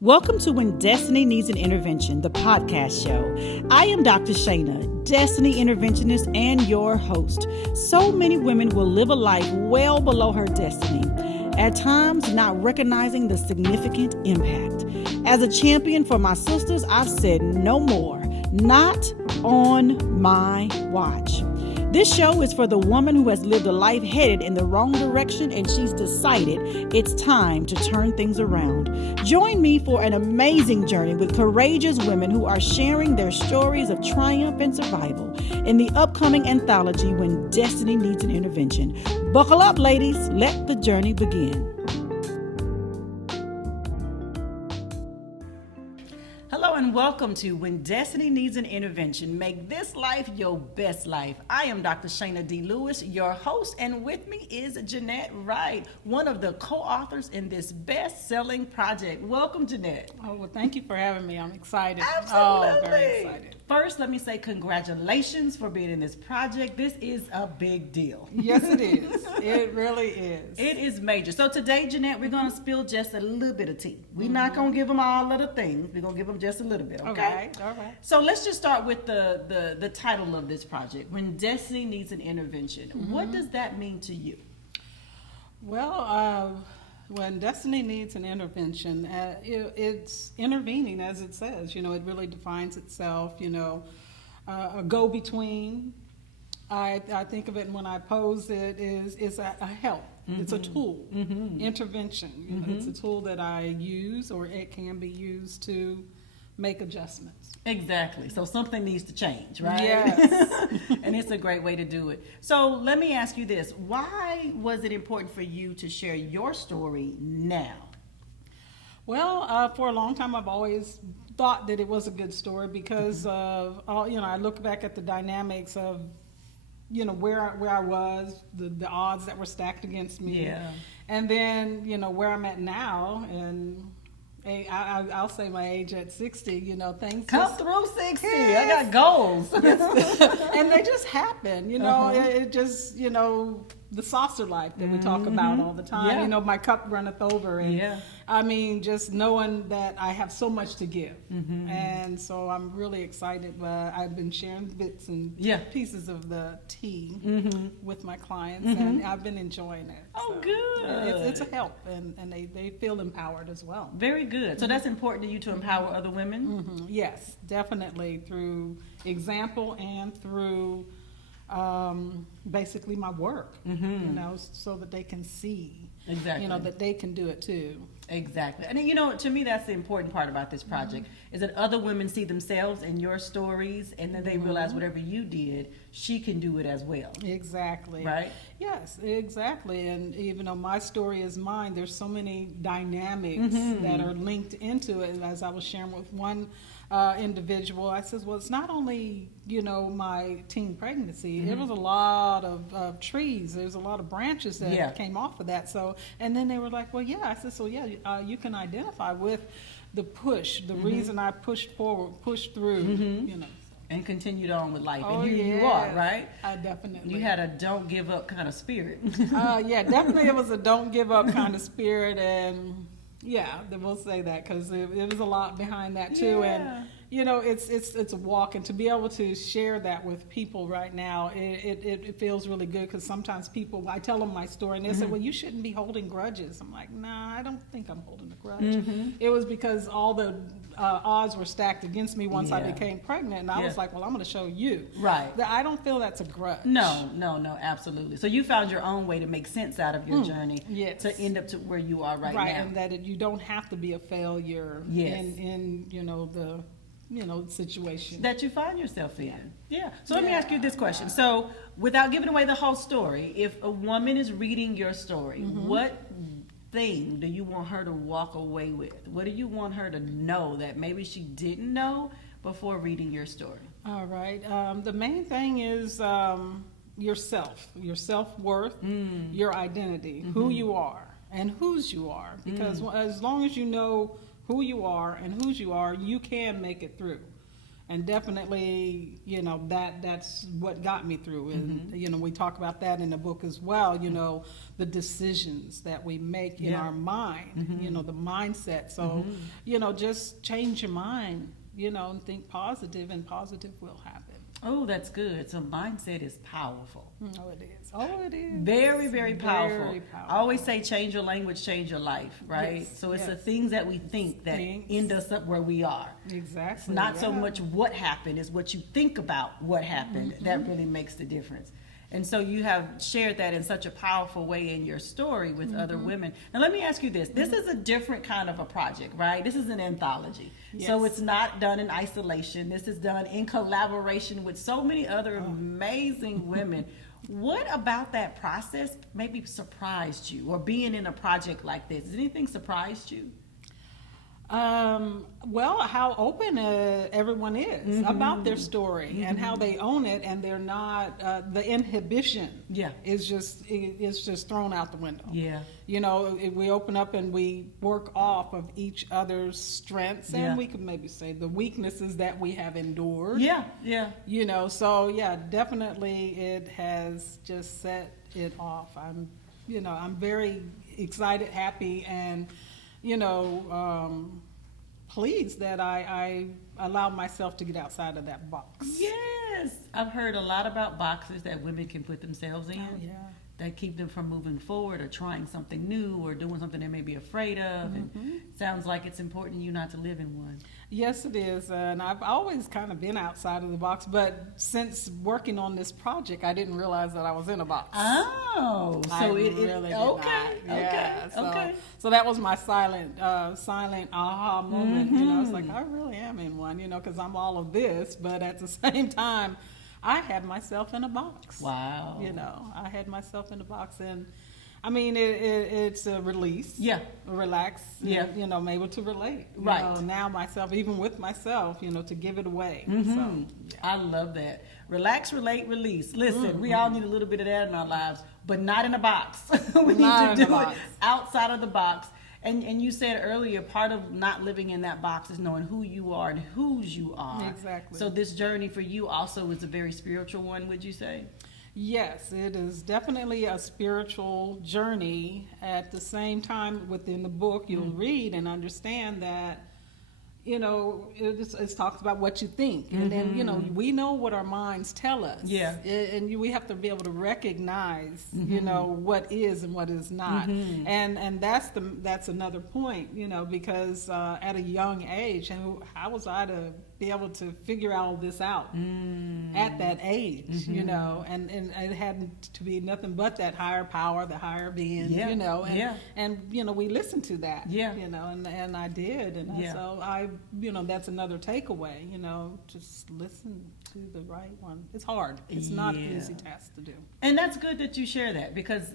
Welcome to When Destiny Needs an Intervention, the podcast show. I am Dr. Shayna, Destiny Interventionist and your host. So many women will live a life well below her destiny, at times not recognizing the significant impact. As a champion for my sisters, I've said no more, not on my watch. This show is for the woman who has lived a life headed in the wrong direction and she's decided it's time to turn things around. Join me for an amazing journey with courageous women who are sharing their stories of triumph and survival in the upcoming anthology When Destiny Needs an Intervention. Buckle up, ladies. Let the journey begin. Hello and welcome to When Destiny Needs an Intervention. Make this life your best life. I am Dr. Shayna D. Lewis, your host, and with me is Jeanette Wright, one of the co-authors in this best-selling project. Welcome, Jeanette. Oh, well, thank you for having me. I'm excited. Absolutely. Oh, very excited. First, let me say congratulations for being in this project. This is a big deal. Yes, it is. It really is. It is major. So today, Jeanette, we're going to spill just a little bit of tea. We're not going to give them all of the things. We're going to give them just a little bit, okay? All right. So let's just start with the title of this project, When Destiny Needs an Intervention. What does that mean to you? Well, when destiny needs an intervention, it's intervening, as it says. You know, it really defines itself, a go-between. I think of it when I pose it is a help. It's a tool, intervention. It's a tool that I use, or it can be used to make adjustments. Exactly. So something needs to change, right? Yes. And it's a great way to do it. So let me ask you this. Why was it important for you to share your story now? Well, for a long time, I've always thought that it was a good story because of all, I look back at the dynamics of, where I was, the odds that were stacked against me. Yeah. And then, where I'm at now, and I'll say my age at 60, things Come through 60. Yes. I got goals. And they just happen, it just, the saucer life that we talk about all the time. Yeah. My cup runneth over. And I mean, just knowing that I have so much to give. And so I'm really excited. I've been sharing bits and pieces of the tea with my clients, and I've been enjoying it. Oh, so good. It's a help, and they feel empowered as well. Very good. So that's important to you to empower other women? Yes, definitely, through example and through basically my work, so that they can see, that they can do it too. Exactly. And to me, that's the important part about this project, is that other women see themselves in your stories, and then they realize whatever you did, she can do it as well. Exactly. Right? Yes, exactly. And even though my story is mine, there's so many dynamics that are linked into it. And as I was sharing with one individual, I says, well, it's not only, my teen pregnancy. There was a lot of trees. There's a lot of branches that came off of that. So, and then they were like, well, yeah. I said, so yeah, you can identify with the push, the reason I pushed forward, pushed through, And continued on with life. Oh, and here you are, right? I definitely. You had a don't give up kind of spirit. Yeah, definitely it was a don't give up kind of spirit. And yeah, we'll say that because it was a lot behind that too. Yeah. And it's a walk, and to be able to share that with people right now, it feels really good, because sometimes I tell them my story and they say, well, you shouldn't be holding grudges. I'm like, nah, I don't think I'm holding a grudge. It was because all the odds were stacked against me once I became pregnant, and I was like, well, I'm going to show you that I don't feel that's a grudge. No, absolutely. So you found your own way to make sense out of your journey to end up to where you are right now. And that you don't have to be a failure in the situation that you find yourself in. Yeah. So let me ask you this question. So without giving away the whole story, if a woman is reading your story, what thing do you want her to walk away with? What do you want her to know that maybe she didn't know before reading your story? All right. The main thing is yourself, your self-worth, your identity, who you are and whose you are. Because as long as you know who you are and whose you are, you can make it through. And definitely, that's what got me through. And, we talk about that in the book as well, the decisions that we make in our mind, the mindset. So, just change your mind, and think positive, and positive will happen. Oh, that's good. So mindset is powerful. Oh, it is. Oh, it is. Very, very powerful. Very powerful. I always say change your language, change your life, right? Yes, so it's the things that we think that end us up where we are. Exactly. It's not so much what happened, it's what you think about what happened that really makes the difference. And so you have shared that in such a powerful way in your story with other women. Now let me ask you this. This is a different kind of a project, right? This is an anthology. Yes. So it's not done in isolation. This is done in collaboration with so many other amazing women. What about that process maybe surprised you, or being in a project like this? Has anything surprised you? Well, how open everyone is about their story and how they own it, and they're not the inhibition. Is just thrown out the window. We open up and we work off of each other's strengths, and we could maybe say the weaknesses that we have endured. So definitely it has just set it off. I'm very excited, happy, and pleased that I allowed myself to get outside of that box. Yes, I've heard a lot about boxes that women can put themselves in that keep them from moving forward or trying something new or doing something they may be afraid of. And sounds like it's important to you not to live in one. Yes, it is. And I've always kind of been outside of the box, but since working on this project, I didn't realize that I was in a box. Oh, so okay. So that was my silent aha moment. It's like, I really am in one, because I'm all of this, but at the same time, I had myself in a box. Wow. I had myself in a box, and I mean, it's a release. Relax. And, I'm able to relate. Now myself, even with myself, to give it away. So, I love that. Relax, relate, release. Listen, we all need a little bit of that in our lives, but not in a box. We need to do it outside of the box. And you said earlier, part of not living in that box is knowing who you are and whose you are. Exactly. So this journey for you also is a very spiritual one, would you say? Yes, it is definitely a spiritual journey. At the same time, within the book, you'll read and understand that, it talks about what you think. And then, we know what our minds tell us. And we have to be able to recognize, what is and what is not. And that's another point, because at a young age, and how was I to be able to figure all this out at that age, and it had to be nothing but that higher power, the higher being, and we listened to that, and I did, and so I, that's another takeaway, just listen to the right one. It's hard. It's not an easy task to do. And that's good that you share that, because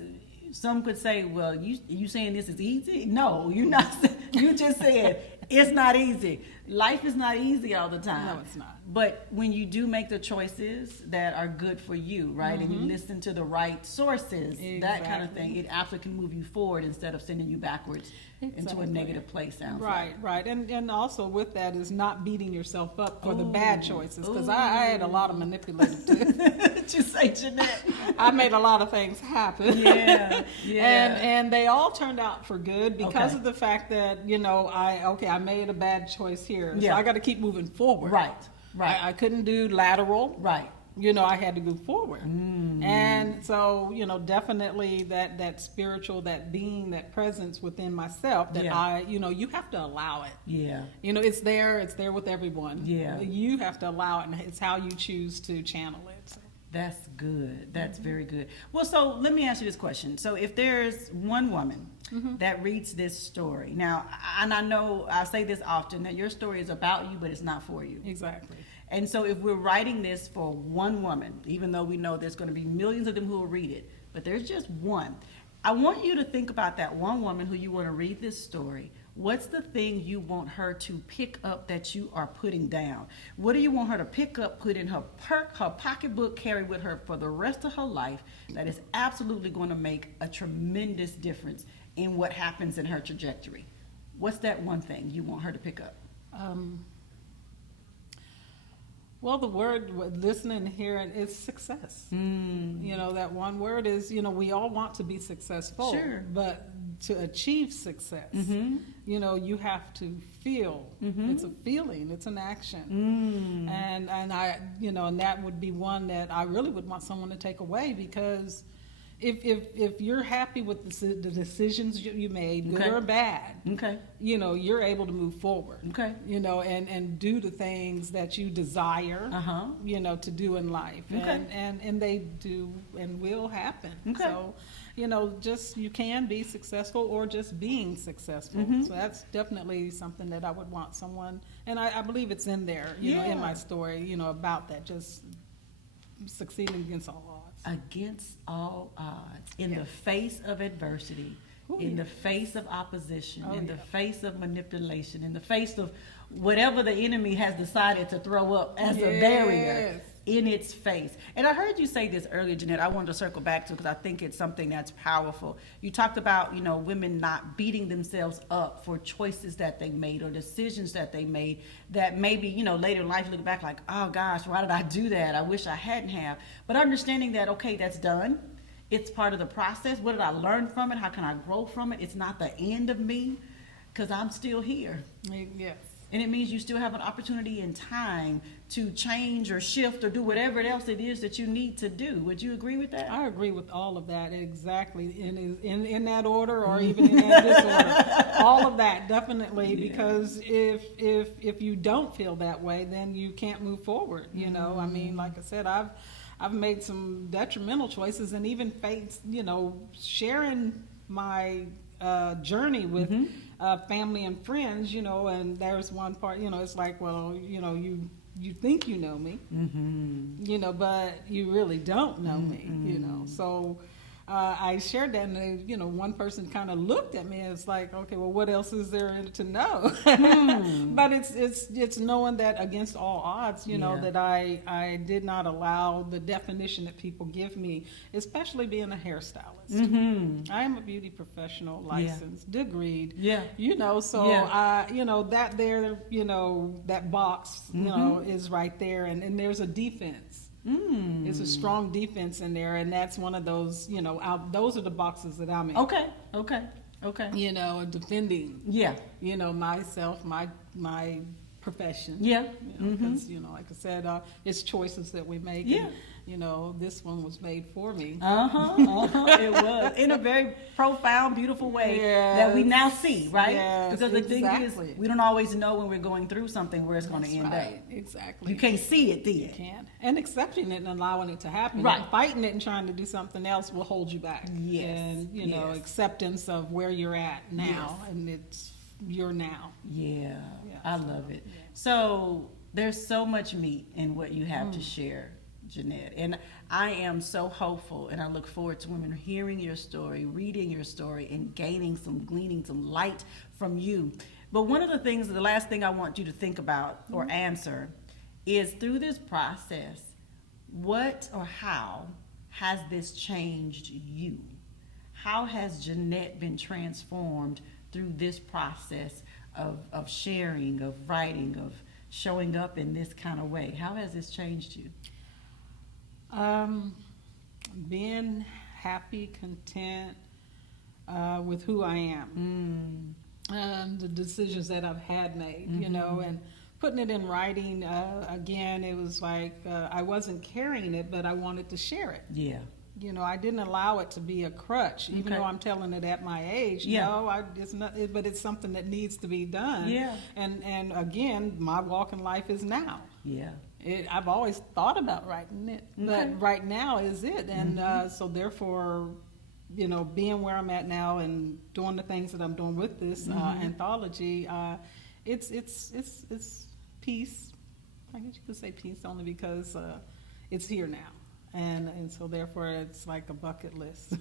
some could say, well, you saying this is easy? No, you're not. You just said it's not easy. Life is not easy all the time. No, it's not. But when you do make the choices that are good for you, right, and you listen to the right sources, that kind of thing, it actually can move you forward instead of sending you backwards into a negative place. Sounds right. And also with that is not beating yourself up for the bad choices, because I had a lot of manipulative tips. What you say, Jeanette? I made a lot of things happen. And they all turned out for good because of the fact that I made a bad choice here, so I got to keep moving forward. Right. I couldn't do lateral. Right. I had to go forward. And so, definitely that spiritual, that being, that presence within myself that you have to allow it. It's there with everyone. You have to allow it, and it's how you choose to channel it. So. That's good. That's very good. Well, so let me ask you this question. So if there's one woman that reads this story, now, and I know I say this often, that your story is about you, but it's not for you. Exactly. And so if we're writing this for one woman, even though we know there's going to be millions of them who will read it, but there's just one, I want you to think about that one woman who you want to read this story. What's the thing you want her to pick up that you are putting down? What do you want her to pick up, put in her pocketbook, carry with her for the rest of her life, that is absolutely going to make a tremendous difference in what happens in her trajectory? What's that one thing you want her to pick up? Well, the word listening and hearing is success. You know, that one word is, you know, we all want to be successful. Sure. But to achieve success, you know, you have to feel. It's a feeling. It's an action. And I, you know, and that would be one that I really would want someone to take away, because if you're happy with the decisions you made, good or bad, you know, you're able to move forward. You know, and do the things that you desire, you know, to do in life, and they do and will happen. So, you know, just you can be successful or just being successful. So that's definitely something that I would want someone, and I believe it's in there, you know, in my story, you know, about that, just succeeding against all odds. Against all odds, in the face of adversity, in the face of opposition, in the face of manipulation, in the face of whatever the enemy has decided to throw up as a barrier, in its face. And I heard you say this earlier, Jeanette. I wanted to circle back to, because I think it's something that's powerful. You talked about, you know, women not beating themselves up for choices that they made or decisions that they made that maybe, you know, later in life look back like, oh gosh, why did I do that? I wish I hadn't have. But understanding that, okay, that's done. It's part of the process. What did I learn from it? How can I grow from it? It's not the end of me, because I'm still here. Yes. And it means you still have an opportunity in time to change or shift or do whatever else it is that you need to do. Would you agree with that? I agree with all of that, exactly, in that order, or even in that disorder. All of that, definitely, because if you don't feel that way, then you can't move forward. You know, I mean, like I said, I've made some detrimental choices, and even faced, you know, sharing my journey with family and friends, you know, and there's one part, you know, it's like, well, you know, you think you know me, you know, but you really don't know me, you know. So I shared that, and you know, one person kind of looked at me and it's like, okay, well, what else is there to know? But it's knowing that against all odds, you know, that I did not allow the definition that people give me, especially being a hairstylist. I am a beauty professional, licensed, degreed, you know, so you know, that there, you know, that box, you know, is right there, and there's a defense. It's a strong defense in there, and that's one of those, you know, those are the boxes that I'm in. Okay. You know, defending. You know, myself, my profession. Because you know, like I said, it's choices that we make. And, you know, this one was made for me. It was in a very profound, beautiful way that we now see, right? Because the thing is, we don't always know when we're going through something where it's going to end up. Exactly. You can't see it then. You can't. And accepting it and allowing it to happen. Right. And fighting it and trying to do something else will hold you back. And, you know, acceptance of where you're at now, and it's your now. I love it. So there's so much meat in what you have to share, Jeanette, and I am so hopeful, and I look forward to women hearing your story, reading your story, and gleaning some light from you. But one of the things, the last thing I want you to think about or answer is, through this process, what or how has this changed you? How has Jeanette been transformed through this process of sharing, of writing, of showing up in this kind of way? How has this changed you? Being happy, content with who I am, the decisions that I've had made, you know, and putting it in writing. Again, it was like I wasn't carrying it, but I wanted to share it. You know, I didn't allow it to be a crutch, even though I'm telling it at my age. You know, it's not, but it's something that needs to be done. And again, my walk in life is now. I've always thought about writing it, but right now is it. And so therefore, you know, being where I'm at now and doing the things that I'm doing with this anthology, it's peace. I guess you could say peace only because it's here now. And so therefore it's like a bucket list.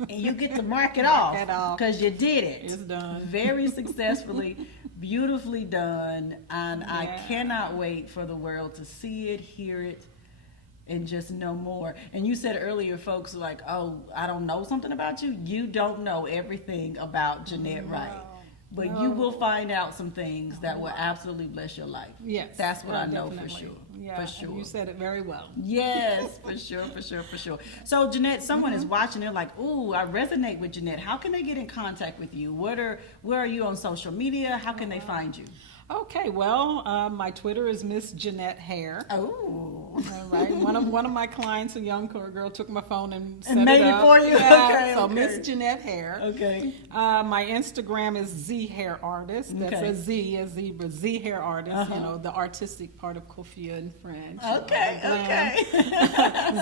And you get to mark it off because you did it. It's done. Very successfully, beautifully done. And I cannot wait for the world to see it, hear it, and just know more. And you said earlier, folks are like, oh, I don't know something about you. You don't know everything about Jeanette Wright. but you will find out some things that will absolutely bless your life. Yes. That's what I know definitely. for sure. Yeah, For sure. you said it very well. Yes, for sure. So Jeanette, someone is watching, they're like, ooh, I resonate with Jeanette. How can they get in contact with you? Where are you on social media? How can they find you? Okay, well, my Twitter is Miss Jeanette Hare. Oh, All right. One of my clients, a young girl, took my phone and set made it up. it for you. Yeah, so Okay. Miss Jeanette Hare. Okay. My Instagram is Z Hair Artist. That's Okay. a Z as zebra. Z Hair Artist. You know, the artistic part of coiffure in French. Okay.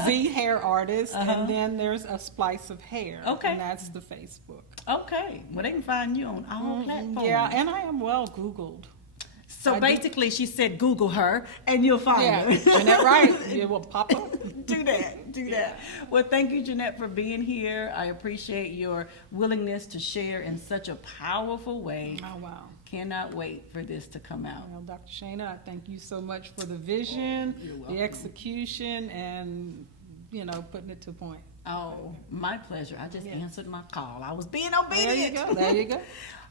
Z Hair Artist, and then there's a Splice of Hair. Okay. And that's the Facebook. Okay. Well, they can find you on all platforms. Yeah, and I am well Googled. So basically, she said Google her, and you'll find her. Jeanette Wright. It will pop up. Do that. Well, thank you, Jeanette, for being here. I appreciate your willingness to share in such a powerful way. Oh, wow. Cannot wait for this to come out. Well, Dr. Shana, I thank you so much for the vision, You're welcome. the execution, and, putting it to point. Oh, my pleasure. I just answered my call. I was being obedient. There you go.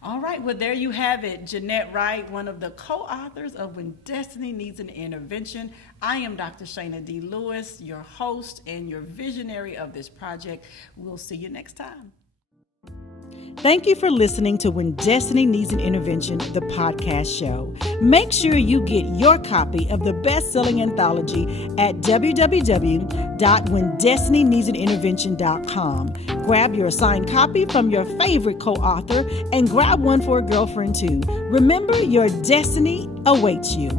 All right, well, there you have it. Jeanette Wright, one of the co-authors of When Destiny Needs an Intervention. I am Dr. Shana D. Lewis, your host and your visionary of this project. We'll see you next time. Thank you for listening to When Destiny Needs an Intervention, the podcast show. Make sure you get your copy of the best-selling anthology at www.whendestinyneedsanintervention.com. Grab your signed copy from your favorite co-author and grab one for a girlfriend too. Remember, your destiny awaits you.